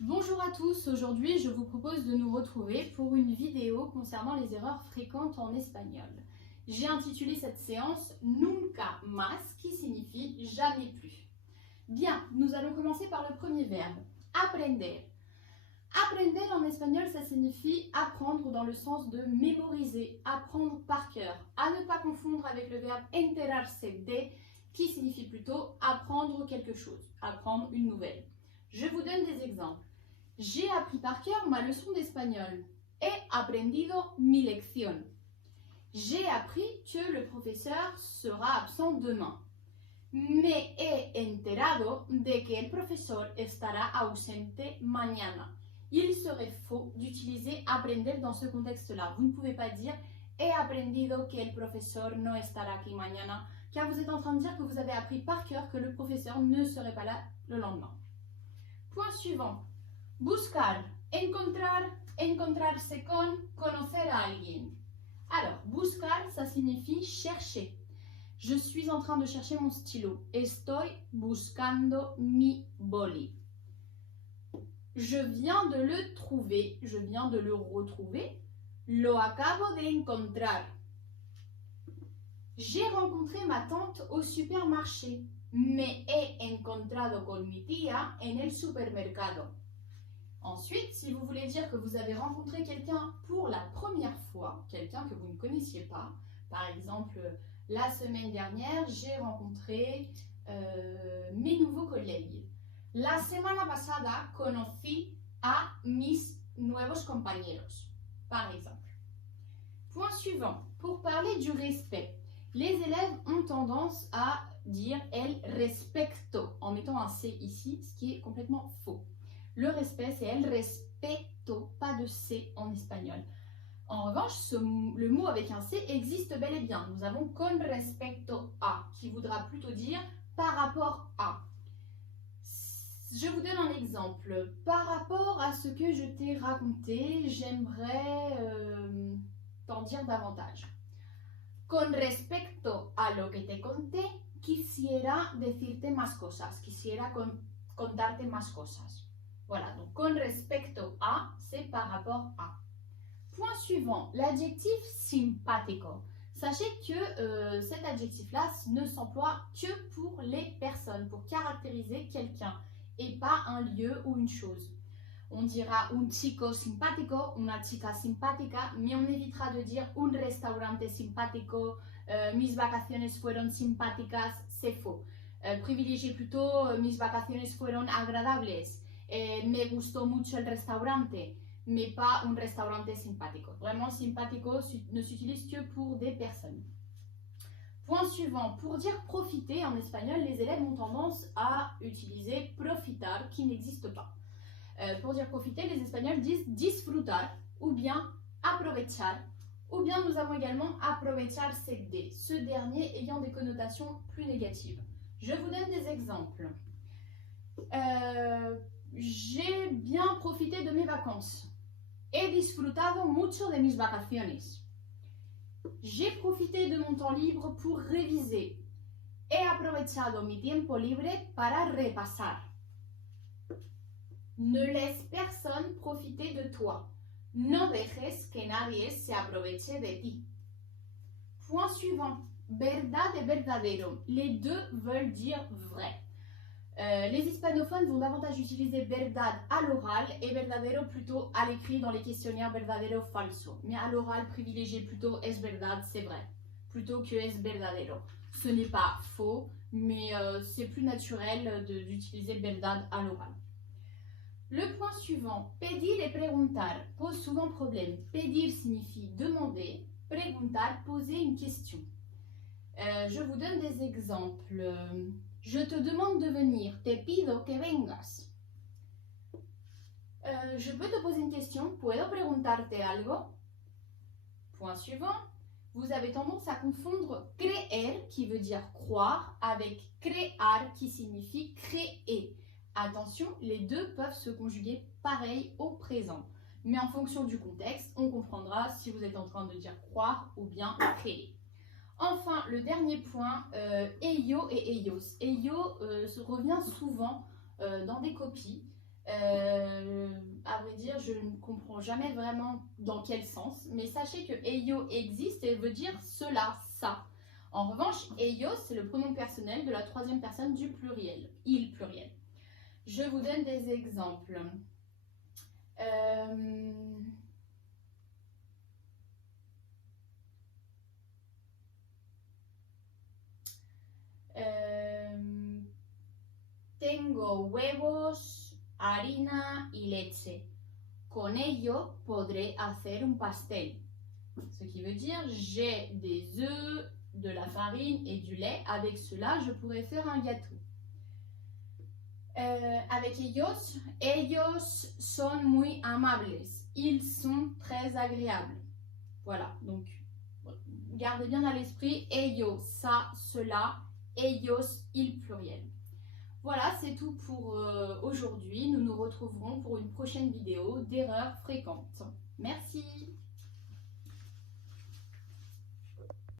Bonjour à tous, aujourd'hui je vous propose de nous retrouver pour une vidéo concernant les erreurs fréquentes en espagnol. J'ai intitulé cette séance Nunca más, qui signifie jamais plus. Bien, nous allons commencer par le premier verbe, aprender. Aprender en espagnol, ça signifie apprendre dans le sens de mémoriser, apprendre par cœur. À ne pas confondre avec le verbe enterarse de, qui signifie plutôt apprendre quelque chose, apprendre une nouvelle. Je vous donne des exemples. J'ai appris par cœur ma leçon d'espagnol. He aprendido mi lección. J'ai appris que le professeur sera absent demain. Me he enterado de que el profesor estará ausente mañana. Il serait faux d'utiliser aprender dans ce contexte-là. Vous ne pouvez pas dire he aprendido que el profesor no estará aquí mañana, car vous êtes en train de dire que vous avez appris par cœur que le professeur ne serait pas là le lendemain. Point suivant. Buscar, encontrar, encontrarse con, conocer a alguien. Alors, buscar, ça signifie chercher. Je suis en train de chercher mon stylo. Estoy buscando mi boli. Je viens de le trouver, je viens de le retrouver. Lo acabo de encontrar. J'ai rencontré ma tante au supermarché. Me he encontrado con mi tía en el supermercado. Ensuite, si vous voulez dire que vous avez rencontré quelqu'un pour la première fois, quelqu'un que vous ne connaissiez pas, par exemple, la semaine dernière, j'ai rencontré mes nouveaux collègues. La semana pasada conocí a mis nuevos compañeros, par exemple. Point suivant, pour parler du respect, les élèves ont tendance à dire el respecto en mettant un C ici, ce qui est complètement faux. Le respect, c'est el respeto, pas de C en espagnol. En revanche, le mot avec un C existe bel et bien. Nous avons con respecto a, qui voudra plutôt dire par rapport à. Je vous donne un exemple. Par rapport à ce que je t'ai raconté, j'aimerais t'en dire davantage. Con respecto a lo que te conté, quisiera decirte más cosas. Quisiera contarte más cosas. Voilà, donc con respecto a, c'est par rapport à. Point suivant, l'adjectif simpático. Sachez que cet adjectif-là ne s'emploie que pour les personnes, pour caractériser quelqu'un, et pas un lieu ou une chose. On dira un chico simpático, una chica simpática, mais on évitera de dire un restaurante simpático, mis vacaciones fueron simpáticas, c'est faux. Privilégiez plutôt mis vacaciones fueron agradables. Me gustó mucho el restaurante, mais pas un restaurante simpático. Vraiment, simpático ne s'utilise que pour des personnes. Point suivant, pour dire profiter en espagnol, les élèves ont tendance à utiliser profitar, qui n'existe pas. Pour dire profiter, les Espagnols disent disfrutar, ou bien aprovechar, ou bien nous avons également aprovecharse de, ce dernier ayant des connotations plus négatives. Je vous donne des exemples. J'ai bien profité de mes vacances. He disfrutado mucho de mis vacaciones. J'ai profité de mon temps libre pour réviser. He aprovechado mi tiempo libre para repasar. Ne laisse personne profiter de toi. No dejes que nadie se aproveche de ti. Point suivant. Verdad et verdadero. Les deux veulent dire vrai. Les hispanophones vont davantage utiliser verdad à l'oral et verdadero plutôt à l'écrit dans les questionnaires verdadero falso. Mais à l'oral, privilégiez plutôt es verdad, c'est vrai, plutôt que es verdadero. Ce n'est pas faux, mais c'est plus naturel d'utiliser verdad à l'oral. Le point suivant, pedir et preguntar, pose souvent problème. Pedir signifie demander, preguntar, poser une question. Je vous donne des exemples. Je te demande de venir, te pido que vengas. Je peux te poser une question, puedo preguntarte algo? Point suivant, vous avez tendance à confondre creer, qui veut dire croire, avec crear, qui signifie créer. Attention, les deux peuvent se conjuguer pareil au présent. Mais en fonction du contexte, on comprendra si vous êtes en train de dire croire ou bien créer. Enfin, le dernier point, ello et ellos. Ello revient souvent dans des copies. À vrai dire, je ne comprends jamais vraiment dans quel sens, mais sachez que eyo existe et veut dire cela, ça. En revanche, eyo, c'est le pronom personnel de la troisième personne du pluriel, il pluriel. Je vous donne des exemples. Tengo huevos, harina y leche. Con ello podré hacer un pastel. Ce qui veut dire j'ai des œufs, de la farine et du lait. Avec cela, je pourrais faire un gâteau. Avec ellos, ellos son muy amables. Ils sont très agréables. Voilà, donc gardez bien à l'esprit ellos, ça, cela, ellos, il pluriel. Voilà, c'est tout pour aujourd'hui. Nous nous retrouverons pour une prochaine vidéo d'erreurs fréquentes. Merci.